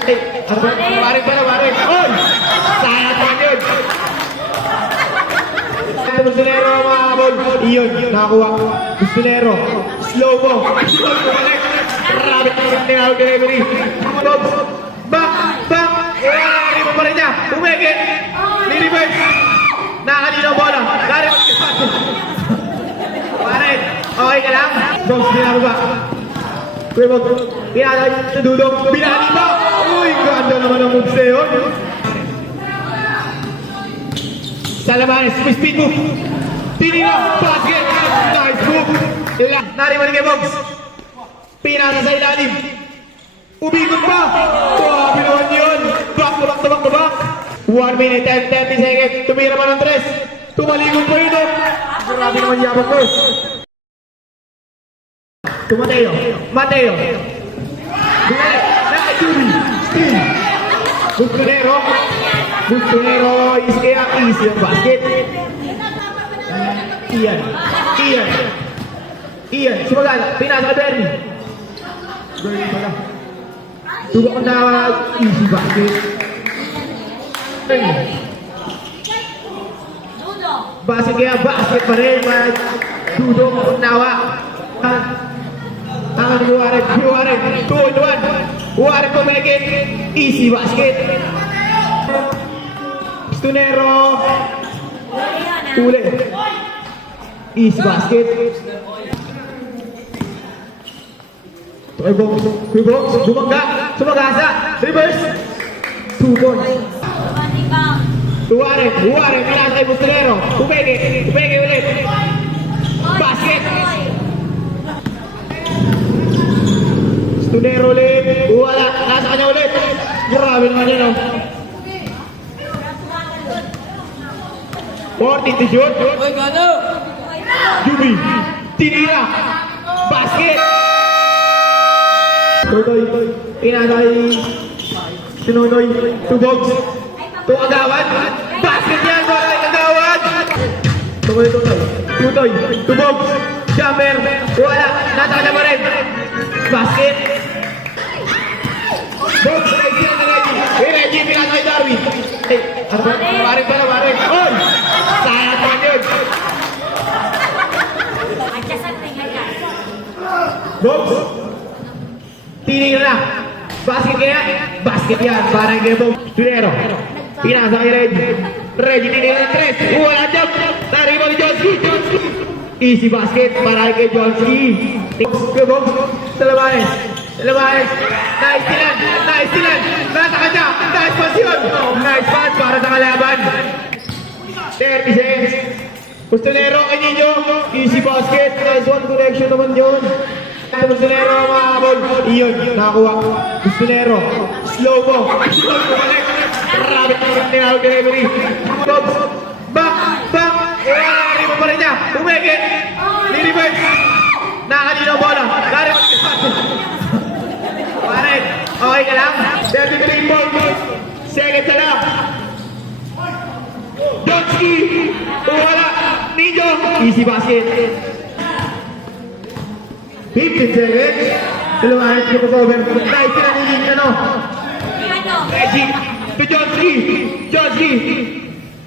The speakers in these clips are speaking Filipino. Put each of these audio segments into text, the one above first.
Ano ba? Waring pa na, waring. Oy! Sayang pa yun. Bustonero mga kabol. Iyon, nakakuha. Bustonero. Slow mo. Slow mo balik. Rabbit ang tinawag kay referee. Bob. Back. Back. Lari mo pa rin niya. Umegit. Ni-reverse. Nakalinaw bola. Lari mo. Waring. Okay ka lang? Bob, binababa. Kuya Bob. Tinatawag sa dudong. Binali mo. Uy, ganda naman ang moves na yun. Salamanes, may speed move. Tinira, basket. Nice move. Nariman kay Bogs. Pinasa sa ilalim. Umikot pa. Grabe naman yun. Back to back to back to back. 1 minute and 30 seconds. Tumira man ng 3. Tumaligod pa yun. Grabe naman yabang ko. Mateo. Mateo. Bumalik. Nakajuri. Steal. Bustonero. Bustonero is kaya easy ang basket. Ian. Sumagal. Pinasa ka Bernie. Bernie pala. Tugak ko na easy basket. Basket kaya basket pa rin. Dudo ko nawa. Tangan ni Warren. 2-1. Warren pumikit. Easy basket. Bustonero. Uli. Easy basket. Kay Bogs. Bumangga. Sumagasa. Reverse. 2 points. Warren. Pinasa kay Bustonero. Pumiki ulit. Basket. Bustonero ulit. Wala. Nasa kanya ulit. Grabe naman yan, oh. 40 to shoot. Uy, gano! Jimmy. Tinira. Basket. Totoy. Pinatay. Sinunoy. To Bogs. To Agawan. Basket yan. Bakit Agawan? Tutoy. To Bogs. Jumper. Wala. Nasa kanya pa rin. Basket. Bogs. Reggie. Pinatay Darwin. Ano ba? Waring pa na, waring. Oy! Sayang pa yun. Bogs. Tinira. Basket kaya? Basket yan. Parang kay Bogs. Tunero. Pinasa kay Reggie. Reggie tinira 3. Wala jump. Naribo ni Johnski. Easy basket. Parang kay Johnski. Kay Bogs. Salamanes. Nice silan. Nasa kanya. Nice pass yun. Nice pass para sa kalaban. 30 seconds. Bustonero kay Nino. Easy basket. Nice one connection naman yun. Bustonero mga kabol. Iyon. Nakakuha. Bustonero. Slow mo. Balik. Rabbit ang tinawag kay referee. Bogs. Back. Lari mo pa rin niya. Umegit. Ni-reverse. Nakalinaw bola. Lari mo. Warren, okay ka lang? 33 points. Second na lang. Johnski. Wala. Nijo. Easy basket. 15 seconds. Lumahan ko pa over. Nice na nilin ka, no? Reggie. To Johnski.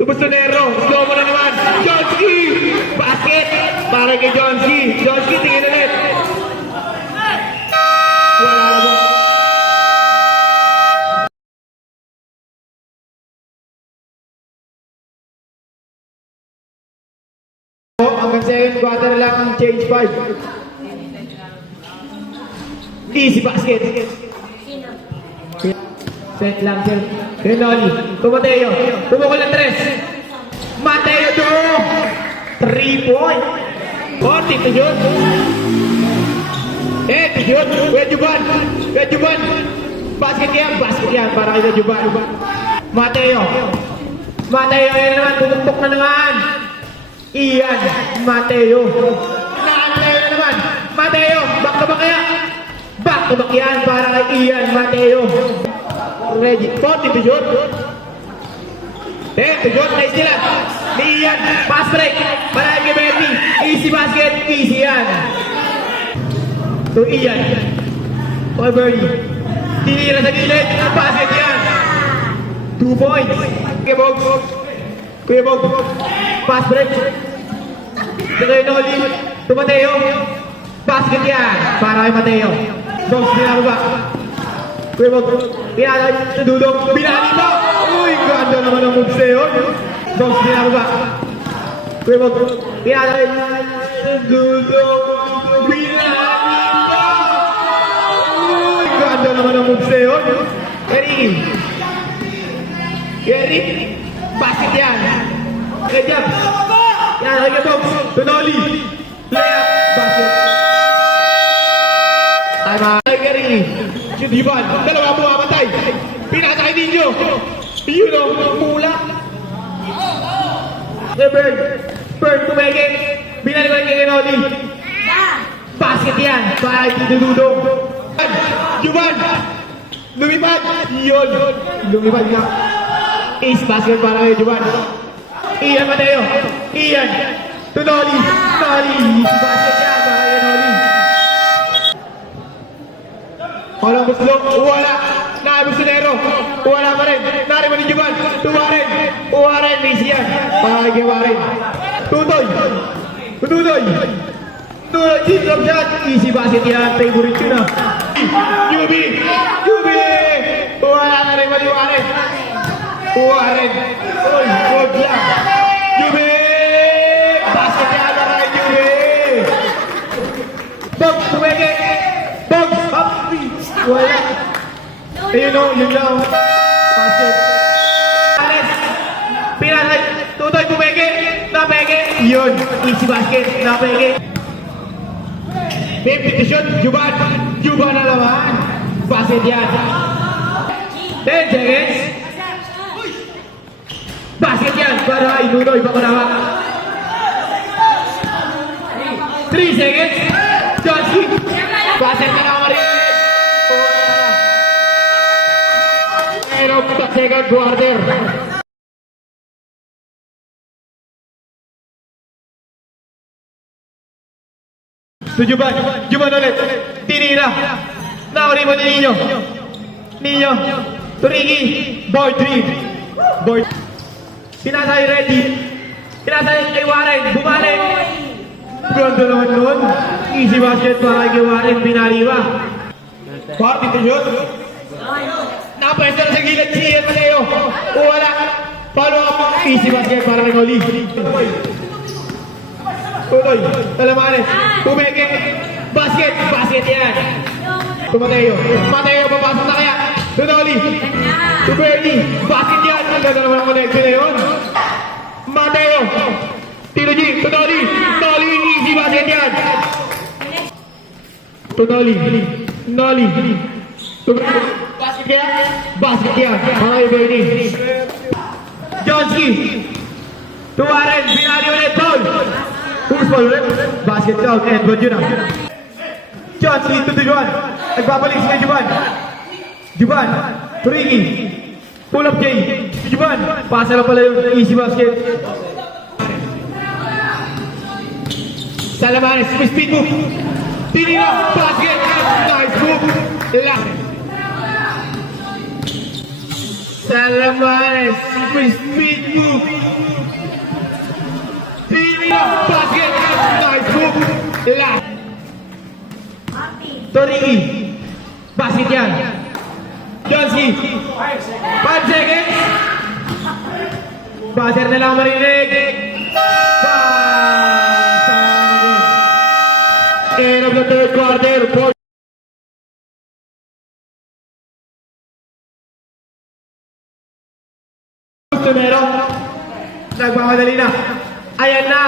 To Bustonero. Slow mo na naman. Johnski. Basket. Para kay Johnski. Tingin ulit. Wala lang. Hanggang second quarter lang ang change 5. Easy basket. Set lang sir. Renoli. Mateo. Tumukol ng 3. Mateo to. 3 point. 40 to shoot. To shoot. Wejuban. Basket yan. Para kay Wejuban. Mateo yun naman. Pumutok na naman. Ian. Mateo na naman. Mateo. Back to back kaya. Back to back yan. Para kay Ian. Mateo. Ready. 40 to shoot. To shoot. Nice nila. Ni Ian. Pass break. Para kay Bernie. Easy basket. Easy yan. To Ian. Okay, Bernie. Tinira sa gilid. Basket yan. 2 points. Kuya Bog. Kuya Bog. Pass break. Tuloy na ulit. To Mateo. Basket yan. Para kay Mateo. Bogs binababa. Kuya Bog. Pinalay sa dudong. Binali mo. Uy, ganda naman ang moves na yun. Bogs binababa. Kuya Bog. Pinalay sa dudong. Binali mo. Uy, ganda naman ang moves na yun. Eric. Eric. Basket yan. Good job. Yan, Kuya Bog. Tunoli. Layup. Basket. Ay, Gary. Shoot Ivan. Dalawa mo mamatay. Pinasa kay Ninyo. Yun o. Mula. Bird. Bird tumeke. Binaliwan kay Kenoli. Basket yan. Para itududong. Ivan. Lumipad. Yun. Lumipad nga. Ace basket para kay Ivan. Ian Mateo. Ian. Tunoli. Tunoli. Easy basket yan para kay Kenoli. Walang gusto, wala. Nakabusunero, wala pa rin. Nariman ni Juban, Tuwaren. Tuwaren, easy yan. Pakakagay Waren. Tutoy. Tutoy. Tutoy, deep drop shot. Easy basket yan, favorite yun ah. Yubi. Yubi. Wala na rin mali Waren. Waren. Uy, huwag lang. Yubi. Basket yan na rin, Yubi. Bog, tumeke. Bog, up. Wala. Ayun o, yun lang. Basket. Alex. Pinasay. Tutoy, pumeke. Napeke. Yun. Easy basket. Napeke. 50 to shoot. Juban. Juban na naman. Basket yan. 10 seconds. Basket yan. Para kay Nunoy. Bakunawak. 3 seconds. Johnson. Basket na naman rin. Second quarter. So Juban ulit. Tinira. Nauri mo ni Ninyo. Ninyo. Turigi. Board 3. Board. Pinasay ready. Pinasay kay Waren. Bumalik. Ganda naman nun. Easy basket para kay Waren. Pinaliwa. Party to shoot. Napwesta na sa gilid si Ian Mateo. Wala. Follow up. Easy basket para kay Noli. Tuloy. Talamanes. Tumeke. Basket. Basket yan. Mateo. Mateo, papasok na kaya. Noli. Bernie. Basket yan. Ang ganda naman ang connection na yun. Mateo. Tino G. Noli. Noli. Easy basket yan. Noli. Noli. Basket kaya? Basket yan. Okay, Bernie. Johnski. Tuwaren. Binali ulit. Paul. Who's Paul ulit? Basket count. Edward yun ah. Johnski to the Juban. Nagbabalik si Juban. Juban. Turigi. Pull up Jay. Juban. Pasa lang pala yung easy basket. Salamanes. Speed move. Tinira. Basket. Nice move. Laki. Salamanes, speed move. Tinira, basket, nice move. Last. Torigi, basket yan. Johnski, 5 seconds. Buzzer na lang marinig. End of the third quarter. Tumero. Nagmamadali na. Ayan na.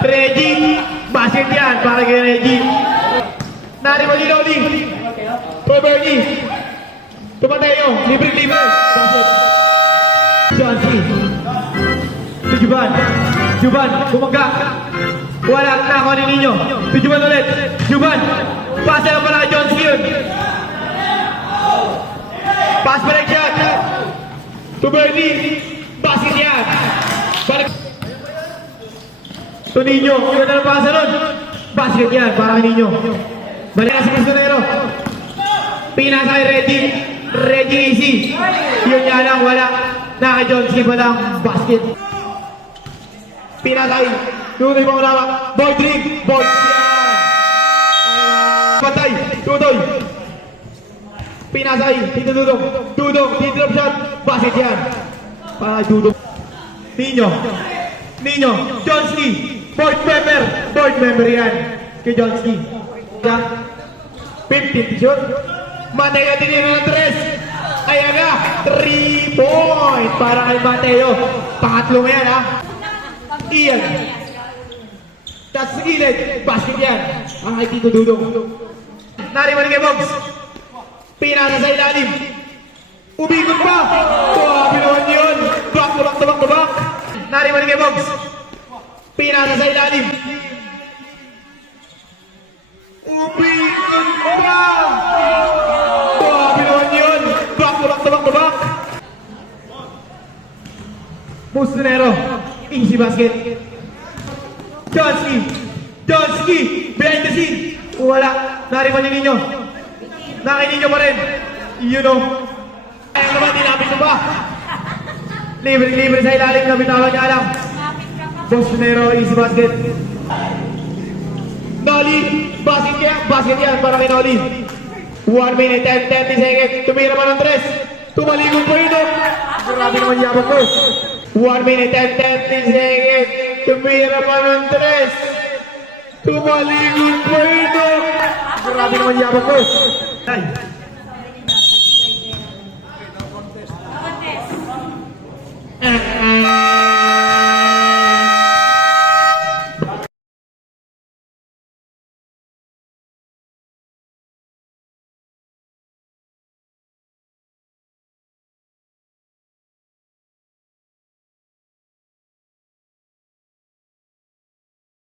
Reggie. Basket yan. Para kay Reggie. Nari mo ni Lodi. To Bernie. To Mateo. Libre. Basket. Johnson. To Juban. Juban. Bumaga. Wala na ako ni Ninyo. To Juban ulit. Juban. Pasa lang pala kay Johnson yun. Pass break shot. To Bernie. Basket yan. To Ninyo. Iba na lang pasa nun. Basket yan. Para kay Ninyo. Balik na si Cristonero. Pinasa kay Reggie. Reggie easy. Yun nga lang, wala. Naka-Johnski pa lang. Basket. Pinasa kay Tutoy pang lawak. Boy drink. Boy. Patay. Tutoy. Pinasa kay Tito Dudong. Dudong. T-drop shot. Basket yan. Para kay Dudong. Nino. Johnski. Board member yan. Kay Johnski. 15 shoot. Mateo tiniro ng 3. Ayan na. 3 point. Para kay Mateo. Pangatlo mo yan ha. Ian. Tapos sa gilid. Basket yan. Ang kay Tito Dudong. Nariman kay Bogs. Pinasa sa ilalim. Umikot pa. Grabe naman yun. Back to back. Nariman kay Bogs. Pinasa sa ilalim. Umikot pa. Grabe naman yun. Back to back. Mustonero. Easy basket. Johnski. Behind the scene. Wala. Nariman yung ninyo. Nakininyo pa rin. You know. Ayun naman, dinapit mo ba? Libre sa ilalim na bitawan niya lang. Mustonero. Easy basket. Nolly. Basket yan para kay Nolly. 1 minute and 30 seconds. Tumira man ng 3. Tumaligod po ito. Grabe naman yabang ko. 1 minute and 30 seconds. Tumira man ng 3. Tumaligod po ito. Grabe naman yabang ko. Ay.